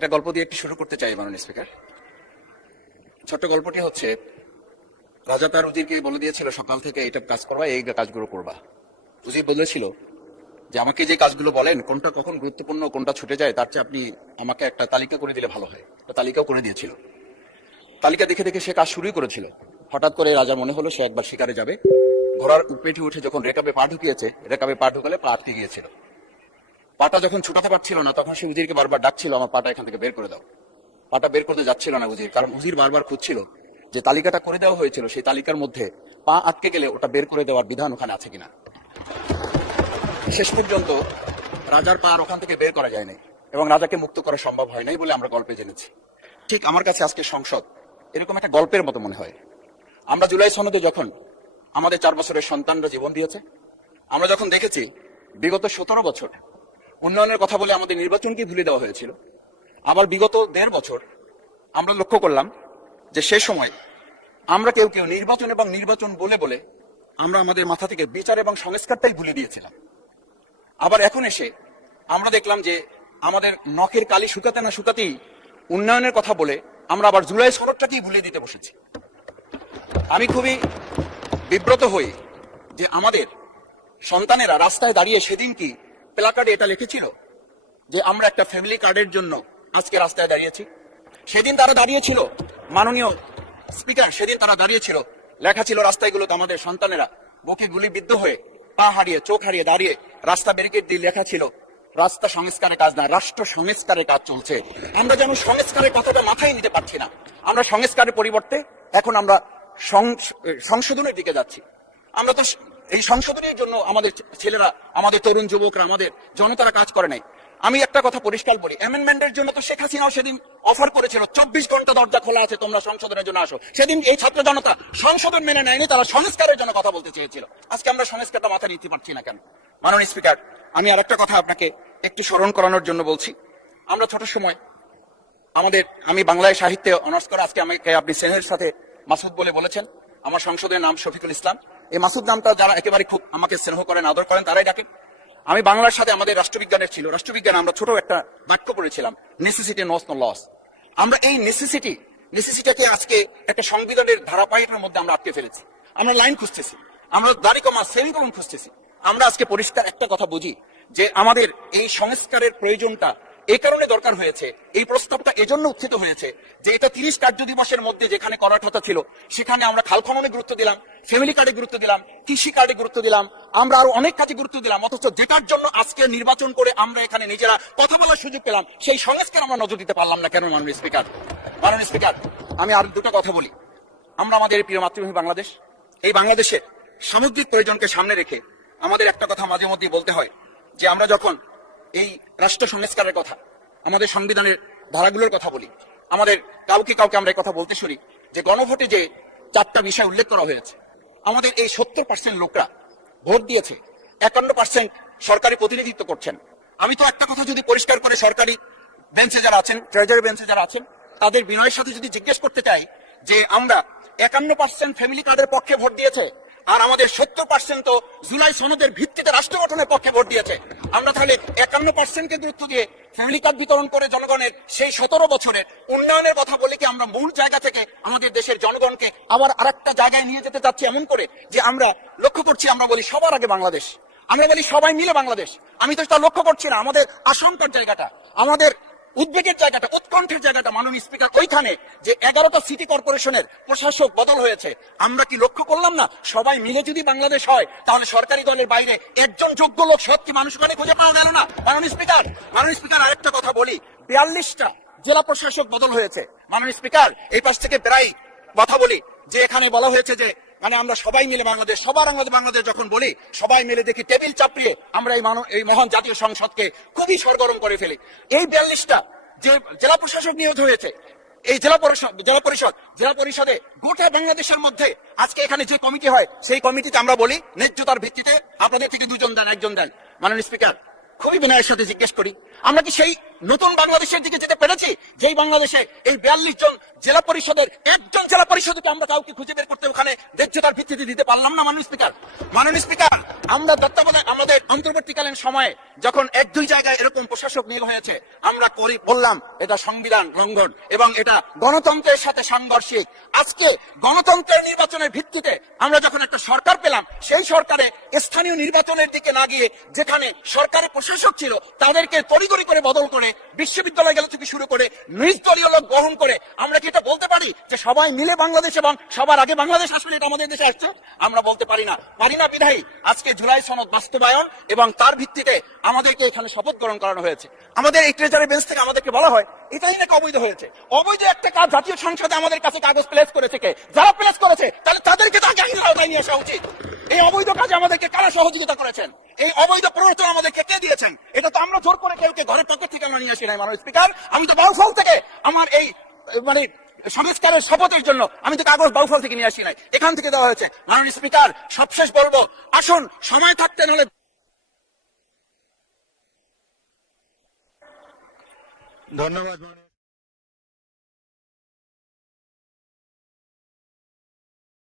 একটা গল্প দিয়ে একটু শুরু করতে চাই মাননীয় স্পিকার। ছোট্ট গল্পটি হচ্ছে, রাজা তার উজিরকে বলে দিয়েছিল সকাল থেকে এটা কাজ করবা, এই কাজগুলো করবা। উজির বলেছিল যে আমাকে যে কাজগুলো বলেন কোনটা কখন গুরুত্বপূর্ণ কোনটা ছুটে যায় তার চেয়ে আপনি আমাকে একটা তালিকা করে দিলে ভালো হয়। একটা তালিকাও করে দিয়েছিল। তালিকা দেখে দেখে সে কাজ শুরুই করেছিল। হঠাৎ করে রাজার মনে হলো সে একবার শিকারে যাবে। ঘোড়ার পেটে উঠে যখন রেকাবে পা ঢুকিয়েছে, রেকাবে পা ঢুকালে পা আটকে গিয়েছিল। পাটা যখন ছুটাতে পারছিল না তখন সে উজিরকে বারবার ডাকছিল, আমার পাটা এখান থেকে বের করে দাও। পাটা বের করতে যাচ্ছিল না উজির, কারণ উজির বারবার খুঁজছিল যে তালিকাটা করে দেওয়া হয়েছিল সেই তালিকার মধ্যে পা আটকে গেলে ওটা বের করে দেওয়ার বিধান ওখানে আছে কিনা। শেষ পর্যন্ত রাজার পা আর ওখান থেকে বের করা যায় নাই এবং রাজাকে মুক্ত করা সম্ভব হয় নাই বলে আমরা গল্পে জেনেছি। ঠিক আমার কাছে আজকে সংসদ এরকম একটা গল্পের মতো মনে হয়। আমরা জুলাই সনদে যখন আমাদের 4 বছরের সন্তানরা জীবন দিয়েছে, আমরা যখন দেখেছি বিগত 17 বছর উন্নয়নের কথা বলে আমাদের নির্বাচনকে ভুলে দেওয়া হয়েছিল, আবার বিগত 1.5 বছর আমরা লক্ষ্য করলাম যে সে সময় আমরা কেউ কেউ নির্বাচন এবং নির্বাচন বলে বলে আমরা আমাদের মাথা থেকে বিচার এবং সংস্কারটাই ভুলে দিয়েছিলাম। আবার এখন এসে আমরা দেখলাম যে আমাদের নখের কালি শুকাতে না শুকাতেই উন্নয়নের কথা বলে আমরা আবার জুলাই সনদটাকেই ভুলে দিতে বসেছি। আমি খুবই বিব্রত হই যে আমাদের সন্তানেরা রাস্তায় দাঁড়িয়ে সেদিন কি প্ল্যাকার্ডে এটা লিখেছিল যে আমরা একটা ফ্যামিলি কার্ডের জন্য আজকে রাস্তায় দাঁড়িয়েছি। সেদিন তারা দাঁড়িয়েছিল, মাননীয় স্পিকার, সেদিন তারা দাঁড়িয়েছিল, লেখা ছিল রাস্তাগুলোতে আমাদের সন্তানেরা বুকে গুলিবিদ্ধ হয়ে পা হারিয়ে চোখ হারিয়ে দাঁড়িয়ে রাস্তা ব্যারিকেড দিয়ে লেখা ছিল রাস্তা সংস্কারের কাজ না, রাষ্ট্র সংস্কারের কাজ চলছে। আমরা যেন সংস্কারের কথাটা মাথায় নিতে পারছি না। আমরা সংস্কারের পরিবর্তে এখন আমরা সংশোধনের দিকে যাচ্ছি। আমরা তো এই সংশোধনের জন্য আমাদের ছেলেরা, আমাদের তরুণ যুবকরা, আমাদের জনতারা কাজ করে নাই। আমি একটা কথা পরিষ্কার বলি, অ্যামেন্ডমেন্টের জন্য তো শেখ হাসিনাও সেদিন অফার করেছিল 24 ঘন্টা দরজা খোলা আছে, তোমরা সংশোধনের জন্য আসো। সেদিন এই ছাত্র জনতা সংশোধন মেনে নেয়নি, তারা সংস্কারের জন্য কথা বলতে চেয়েছিল। আজকে আমরা সংস্কারটা মাথায় নিতে পারছি না কেন? মাননীয় স্পিকার, আমি আর একটা কথা আপনাকে একটু স্মরণ করানোর জন্য বলছি। আমরা ছোট সময় আমি বাংলায় সাহিত্যে অনার্স করে, আজকে আমাকে আপনি স্নেহের সাথে মাসুদ বলে বলেছেন। আমার সংসদের নাম শফিকুল ইসলাম। এই মাসুদ নামটা যারা একেবারে খুব আমাকে স্নেহ করেন, আদর করেন, তারাই ডাকেন। আমি বাংলার সাথে আমাদের রাষ্ট্রবিজ্ঞানের ছিল, রাষ্ট্রবিজ্ঞান আমরা ছোট একটা বাক্য পড়েছিলাম, নেসেসিটি নোস নো লস। আমরা এই নেসেসিটিকে আজকে একটা সংবিধানের ধারাবাহিকের মধ্যে আমরা আটকে ফেলেছি। আমরা লাইন খুঁজতেছি, আমরা দাড়ি কমা সেমিকোলন খুঁজতেছি। আমরা আজকে পরিষ্কার একটা কথা বুঝি যে আমাদের এই সংস্কারের প্রয়োজনটা এই কারণে দরকার হয়েছে, এই প্রস্তাবটা এজন্য উত্থিত হয়েছে যে এটা 30 কার্য দিবসের মধ্যে যেখানে করার কথা ছিল সেখানে আমরা খাল খননে গুরুত্ব দিলাম, ফ্যামিলি কার্ডে গুরুত্ব দিলাম, কৃষি কার্ডে গুরুত্ব দিলাম, আমরা আরো অনেক কাজে গুরুত্ব দিলাম। অথচ যেটার জন্য আজকে নির্বাচন করে আমরা এখানে নিজেরা কথা বলার সুযোগ পেলাম, সেই সংস্কার আমরা নজর দিতে পারলাম না কেন? মাননীয় স্পিকার, আমি আর দুটো কথা বলি। আমরা আমাদের প্রিয় মাতৃভূমি বাংলাদেশ, এই বাংলাদেশের সামগ্রিক প্রয়োজনকে সামনে রেখে আমাদের একটা কথা মাঝে মধ্যে বলতে হয় যে আমরা যখন এই রাষ্ট্র সংস্কারের কথা, আমাদের সংবিধানের ধারাগুলোর কথা বলি, আমাদের কাউকে আমরা এই কথা বলতে শুনি যে গণভোটে যে 4টা বিষয় উল্লেখ করা হয়েছে, আমাদের এই 70% লোকরা ভোট দিয়েছে, 51% সরকারি প্রতিনিধিত্ব করছেন। আমি তো একটা কথা যদি পরিষ্কার করে সরকারি বেঞ্চে যারা আছেন, ট্রেজারি বেঞ্চে যারা আছেন, তাদের বিনয়ের সাথে যদি জিজ্ঞেস করতে চাই যে আমরা 51% ফ্যামিলি কার্ডের পক্ষে ভোট দিয়েছে আর আমাদের 70% তো জুলাই সনদের ভিত্তিতে রাষ্ট্র গঠনের পক্ষে ভোট দিয়েছে, আমরা তাহলে 51%কে গুরুত্ব দিয়ে ফ্যামিলি কার্ড বিতরণ করে জনগণের সেই 17 বছরের উন্নয়নের কথা বলে কি আমরা মূল জায়গা থেকে আমাদের দেশের জনগণকে আবার আরেকটা জায়গায় নিয়ে যেতে চাচ্ছি? এমন করে যে আমরা লক্ষ্য করছি, আমরা বলি সবার আগে বাংলাদেশ, আমরা বলি সবাই মিলে বাংলাদেশ। আমি তো তা লক্ষ্য করছি না। আমাদের আশঙ্কার জায়গাটা, আমাদের উদ্বেগের জায়গাটা, উৎকণ্ঠের জায়গাটা মাননীয় স্পিকার ওইখানে যে 11টা সিটি কর্পোরেশনের প্রশাসক বদল হয়েছে। আমরা কি লক্ষ্য করলাম না সবাই মিলে যদি বাংলাদেশ হয় তাহলে সরকারি দলের বাইরে একজন যোগ্য লোক সৎ কি মানুষ মানে খুঁজে পাওয়া গেল না? মাননীয় স্পিকার আরেকটা কথা বলি, 42টা জেলা প্রশাসক বদল হয়েছে। মাননীয় স্পিকার, এই পাশ থেকে প্রায় কথা বলি যে এখানে বলা হয়েছে যে আমরা সবাই মিলে বাংলাদেশ, সবার বাংলাদেশ যখন বলি সবাই মিলে দেখি টেবিল চাপড়িয়ে আমরা এই মহান জাতীয় সংসদকে খুবই সরগরম করে ফেলি। এই 42টা যে জেলা প্রশাসক নিয়োগ হয়েছে, এই জেলা পরিষদে গোটা বাংলাদেশের মধ্যে আজকে এখানে যে কমিটি হয় সেই কমিটিতে আমরা বলি ন্যায্যতার ভিত্তিতে আপনাদের থেকে 2 জন দেন, 1 জন দেন। মাননীয় স্পিকার, খুবই বিনয়ের সাথে জিজ্ঞেস করি, আমরা কি সেই নতুন বাংলাদেশের দিকে যেতে পেরেছি যেই বাংলাদেশে এই 42 জন জেলা পরিষদের একজন জেলা পরিষদকে আমরা কাউকে খুঁজে বের করতে ওখানে ন্যায্যতার ভিত্তিতে দিতে পারলাম না? মাননীয় স্পিকার, আমরা তত্ত্বাবধায়ক আমাদের অন্তর্বর্তীকালীন সময়ে যখন এক দুই জায়গায় এরকম প্রশাসক নিয়োগ হয়েছে, আমরা বললাম এটা সংবিধান লঙ্ঘন এবং এটা গণতন্ত্রের সাথে সাংঘর্ষিক। আজকে গণতন্ত্রের নির্বাচনের ভিত্তিতে আমরা যখন একটা সরকার পেলাম, সেই সরকারে স্থানীয় নির্বাচনের দিকে না গিয়ে যেখানে সরকারের প্রশাসক ছিল তাদেরকে তড়িঘড়ি করে বদল করে বিশ্ববিদ্যালয় গেল থেকে শুরু করে নিজ দলীয় লোক গ্রহণ করে আমরা কি এটা বলতে পারি যে সবাই মিলে বাংলাদেশ এবং সবার আগে বাংলাদেশ আসলে এটা আমাদের দেশে আসছে? আমরা বলতে পারি না বিধায়ী আজকে জুলাই সনদ বাস্তবায়ন এবং তার ভিত্তিতে আমাদেরকে এখানে শপথ গ্রহণ করানো হয়েছে। আমাদের এই ট্রেজারি বেঞ্চ থেকে আমাদেরকে বলা হয় এটাই নাকি অবৈধ হয়েছে। অবৈধ একটা কাজ জাতীয় সংসদে আমাদের কাছে কাগজ প্লেস করেছে কে? যারা প্লেস করেছে তাহলে তাদেরকে তো আগে আইনের আওতায় নিয়ে আসা উচিত। এই অবৈধ কাজে আমাদেরকে কারা সহযোগিতা করেছেন? এই অবৈধ প্রবর্তন আমাদেরকে কে দিয়েছেন? এটা তো আমরা জোর করে কেউ ঘরের পকেট থেকে আমরা নিয়ে আসি নাই। মাননীয় স্পিকার, আমি তো বাউফল থেকে আমার এই মানে সংস্কারের শপথের জন্য আমি তো কাগজ বাউফল থেকে নিয়ে আসি নাই, এখান থেকে দেওয়া হয়েছে। মাননীয় স্পিকার, সবশেষ বলবো, আসুন সময় থাকতে নাহলে ধন্যবাদ।